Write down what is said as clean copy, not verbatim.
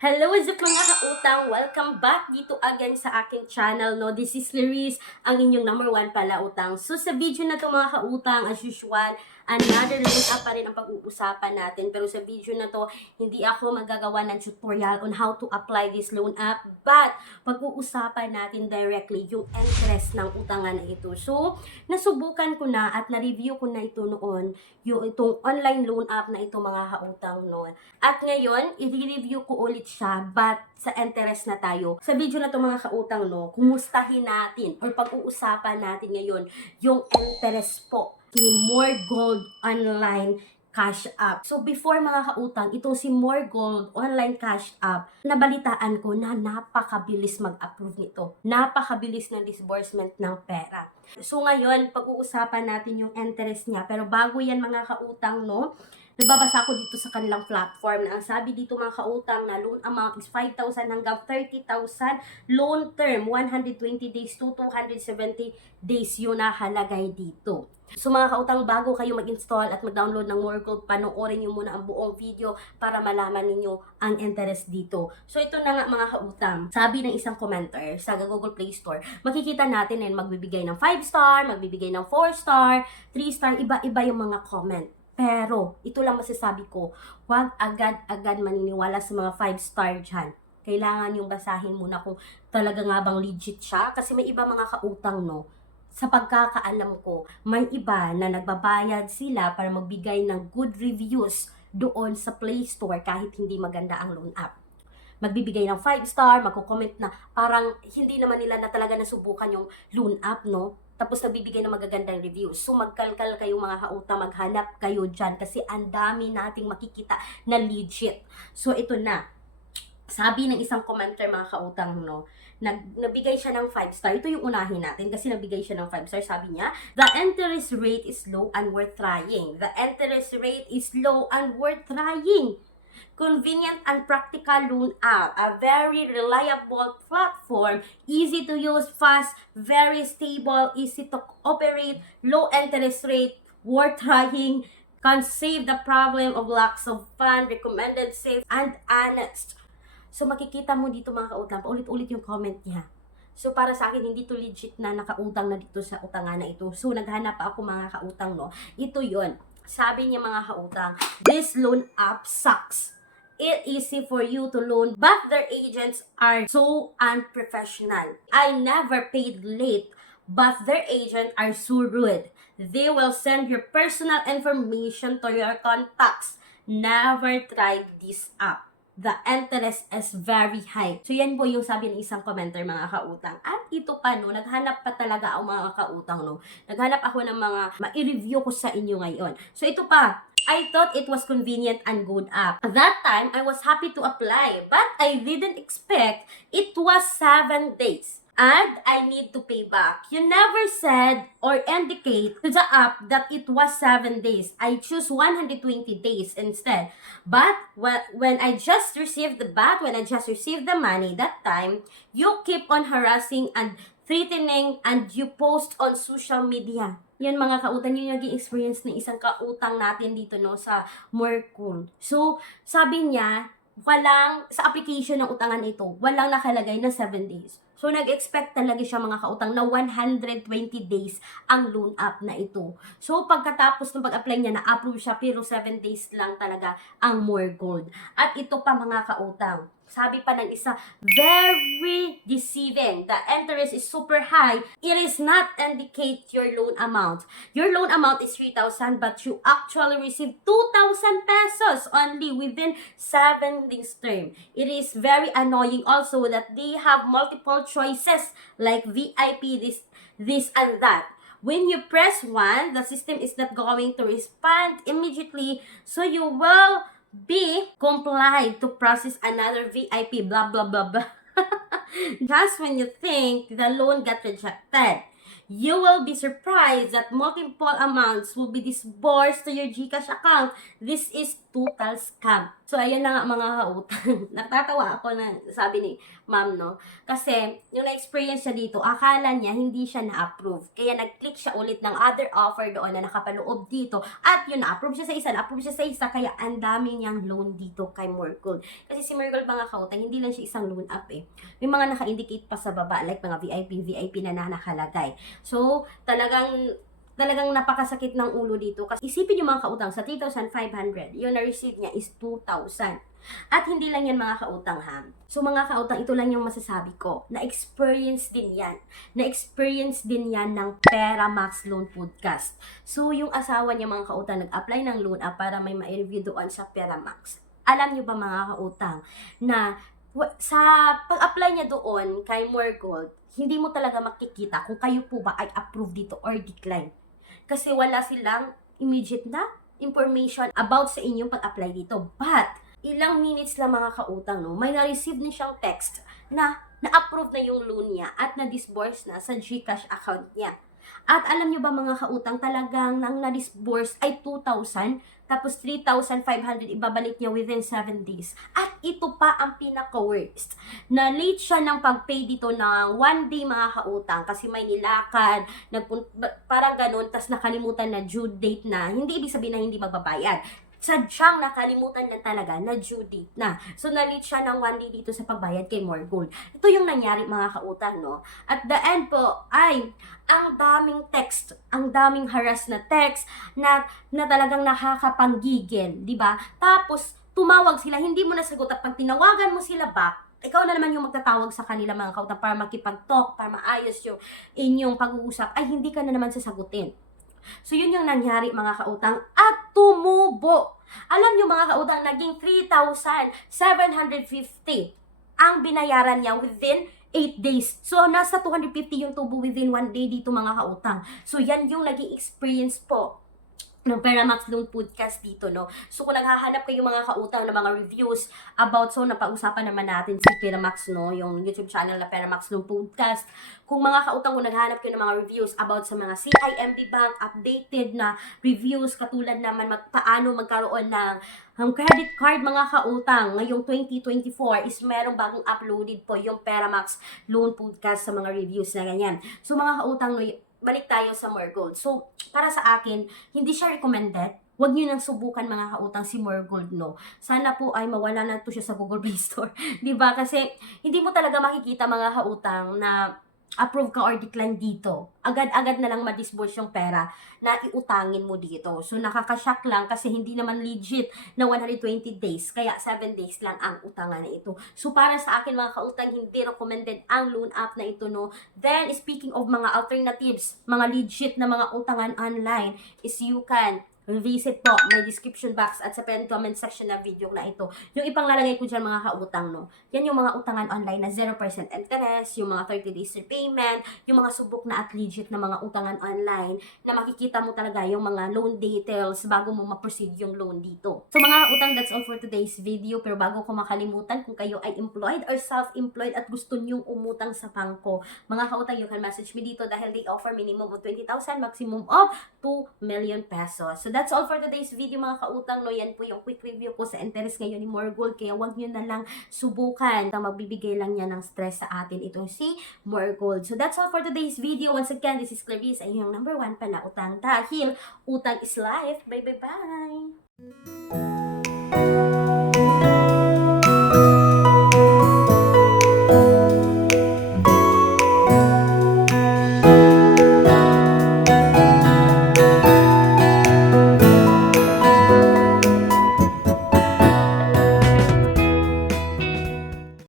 Hello, what's up mga kautang? Welcome back dito again sa aking channel, no? This is Laris, ang inyong number 1 pala utang. So sa video na to mga kautang, as usual, another loan up pa rin ang pag-uusapan natin. Pero sa video na to, hindi ako magagawa ng tutorial on how to apply this loan up. But, pag-uusapan natin directly yung interest ng utangan na ito. So, nasubukan ko na at na-review ko na ito noon, yung itong online loan up na ito mga kautang noon. At ngayon, i-review ko ulit siya, but sa interest na tayo. Sa video na to mga kautang, no, kumustahin natin or pag-uusapan natin ngayon yung interest po ni More Gold Online Cash App. So before mga kautang, itong si More Gold Online Cash App, nabalitaan ko na napakabilis mag-approve nito. Napakabilis ng disbursement ng pera. So ngayon, pag-uusapan natin yung interest niya. Pero bago yan mga kautang, no, nagbabasa ko dito sa kanilang platform na ang sabi dito mga kautang na loan amount is 5,000 hanggang 30,000. Loan term, 120 days to 270 days yun nakalagay dito. So mga kautang, bago kayo mag-install at mag-download ng More Gold, panoorin nyo muna ang buong video para malaman ninyo ang interest dito. So ito na nga mga kautang, sabi ng isang commenter sa Google Play Store, makikita natin na magbibigay ng 5 star, magbibigay ng 4 star, 3 star, iba-iba yung mga comment. Pero, ito lang masasabi ko, huwag agad-agad maniniwala sa mga 5 star dyan. Kailangan yung basahin muna kung talaga nga bang legit siya. Kasi may iba mga kautang, no? Sa pagkakaalam ko, may iba na nagbabayad sila para magbigay ng good reviews doon sa Play Store kahit hindi maganda ang loan app. Magbibigay ng 5 star, magko-comment na parang hindi naman nila na talaga nasubukan yung loan app, no? Tapos nagbibigay ng magagandang reviews. So magkalkal kayo mga kautang, maghanap kayo dyan kasi ang dami nating makikita na legit. So ito na, sabi ng isang commenter mga kautang, no, nabigay siya ng 5 star. Ito yung unahin natin kasi nabigay siya ng 5 star. Sabi niya, the interest rate is low and worth trying. The interest rate is low and worth trying. Convenient and practical loan app, a very reliable platform, easy to use, fast, very stable, easy to operate, low interest rate, worth trying, can save the problem of lacks of fund, recommended, safe, and honest. So makikita mo dito mga kautang, paulit-ulit yung comment niya. So para sa akin, hindi to legit na nakautang na dito sa utangan na ito. So naghanap pa ako mga kautang, no. Ito yon. Sabi niya mga kautang, this loan app sucks. It's easy for you to loan, but their agents are so unprofessional. I never paid late, but their agents are so rude. They will send your personal information to your contacts. Never try this app. The interest is very high. So yan po yung sabi ng isang commenter mga kautang. At ito pa no, naghanap pa talaga ang mga kautang no. Naghanap ako ng mga ma-review ko sa inyo ngayon. So ito pa, I thought it was convenient and good app. At that time, I was happy to apply, but I didn't expect it was 7 days. And I need to pay back. You never said or indicate to the app that it was 7 days. I choose 120 days instead. But when I just received the money that time, you keep on harassing and threatening and you post on social media. Yan mga kautang, yung naging experience ng isang kautang natin dito no sa More Gold. So, sabi niya, sa application ng utangan ito, walang nakalagay na 7 days. So, nag-expect talaga siya mga kautang na 120 days ang loan app na ito. So, pagkatapos ng pag-apply niya, na-approve siya, pero 7 days lang talaga ang More Gold. At ito pa mga kautang, sabi pa ng isa, very deceiving. The interest is super high. It is not indicate your loan amount. Your loan amount is 3,000 but you actually receive 2,000 pesos only within 7 days term. It is very annoying also that they have multiple choices like VIP, this and that. When you press 1, the system is not going to respond immediately, so you will be complied to process another VIP, blah, blah, blah, blah. Just when you think the loan got rejected, you will be surprised that multiple amounts will be disbursed to your GCash account. This is total scam. So, ayan na nga mga kautang. Natatawa ako na sabi ni ma'am, no? Kasi, yung na-experience siya dito, akala niya hindi siya na-approve. Kaya nag-click siya ulit ng other offer doon na nakapaloob dito. At yun, na-approve siya sa isa, na-approve siya sa isa. Kaya ang dami niyang loan dito kay Morgold. Kasi si Morgold mga kautang, hindi lang siya isang loan app eh. May mga naka-indicate pa sa baba, like mga VIP na nakalagay. So, talagang napakasakit ng ulo dito. Kasi isipin yung mga kautang, sa 3,500, yung na-receive niya is 2,000. At hindi lang yan mga kautang ha. So mga kautang, ito lang yung masasabi ko. Na-experience din yan. Na-experience din yan ng Peramax Loan Podcast. So yung asawa niya mga kautang, nag-apply ng loan para may ma-review doon sa Peramax. Alam niyo ba mga kautang, na sa pag-apply niya doon kay Morgold, hindi mo talaga makikita kung kayo po ba ay approve dito or decline. Kasi wala silang immediate na information about sa inyong pag-apply dito. But, ilang minutes lang mga kautang, no, may na-receive na siyang text na na-approve na yung loan niya at na-disburse na sa GCash account niya. At alam nyo ba mga kautang, talagang nang na-disburse ay 2,000, tapos 3,500 ibabalik niya within 7 days. At ito pa ang pinaka-worst. Na late siya ng pag-pay dito ng 1 day mga kautang kasi may nilakad, parang ganun, tas nakalimutan na due date na. Hindi ibig sabihin na hindi magbabayad. Sadyang nakalimutan na talaga na due date na. So, na-late siya ng 1 day dito sa pagbayad kay Morgold. Ito yung nangyari mga kautang, no? At the end po ay ang daming text, ang daming harass na text na talagang nakakapanggigil, di ba? Tapos, tumawag sila, hindi mo nasagot at pag tinawagan mo sila back, ikaw na naman yung magtatawag sa kanila mga kautang para makipag-talk, para maayos yung inyong pag-uusap, ay hindi ka na naman sasagutin. So, yun yung nangyari mga kautang at tumubo. Alam nyo mga kautang, naging 3,750 ang binayaran niya within 8 days. So, nasa 250 yung tubo within 1 day dito mga kautang. So, yan yung naging experience po ng Peramax Loan Podcast dito, no? So, kung naghahanap kayo mga kautang ng mga reviews about, so, napag-usapan naman natin si Peramax, no? Yung YouTube channel na Peramax Loan Podcast. Kung mga kautang, kung naghahanap kayo ng mga reviews about sa mga CIMB Bank, updated na reviews, katulad naman paano magkaroon ng credit card mga kautang, ngayong 2024 is merong bagong uploaded po yung Peramax Loan Podcast sa mga reviews na ganyan. So, mga kautang, no, balik tayo sa Morgold. So, para sa akin, hindi siya recommended. Huwag niyo nang subukan mga kautang si Morgold, no. Sana po ay mawala na to siya sa Google Play Store. 'Di ba? Kasi hindi mo talaga makikita mga kautang na approve ka or decline dito. Agad-agad na lang ma-disburse yung pera na iutangin mo dito. So, nakaka-shock lang kasi hindi naman legit na 120 days. Kaya 7 days lang ang utangan na ito. So, para sa akin mga kautang, hindi recommended ang loan app na ito, no. Then, speaking of mga alternatives, mga legit na mga utangan online, is you can visit po my description box at sa comment section na video na ito. Yung ipanglalagay ko dyan mga kautang, no. Yan yung mga utangan online na 0% interest, yung mga 30 days repayment, yung mga subok na at legit na mga utangan online na makikita mo talaga yung mga loan details bago mo ma-proceed yung loan dito. So mga kautang, that's all for today's video. Pero bago ko makalimutan, kung kayo ay employed or self-employed at gusto nyong umutang sa bangko, mga kautang, you can message me dito dahil they offer minimum of 20,000, maximum of 2 million pesos. So that's all for today's video mga kautang, no. Yan po yung quick review ko sa interest ngayon ni Morgold. Kaya wag nyo na lang subukan. Magbibigay lang niya ng stress sa atin itong si Morgold. So that's all for today's video. Once again, this is Clarice, ay yung number 1 panautang dahil utang is life. Bye bye bye!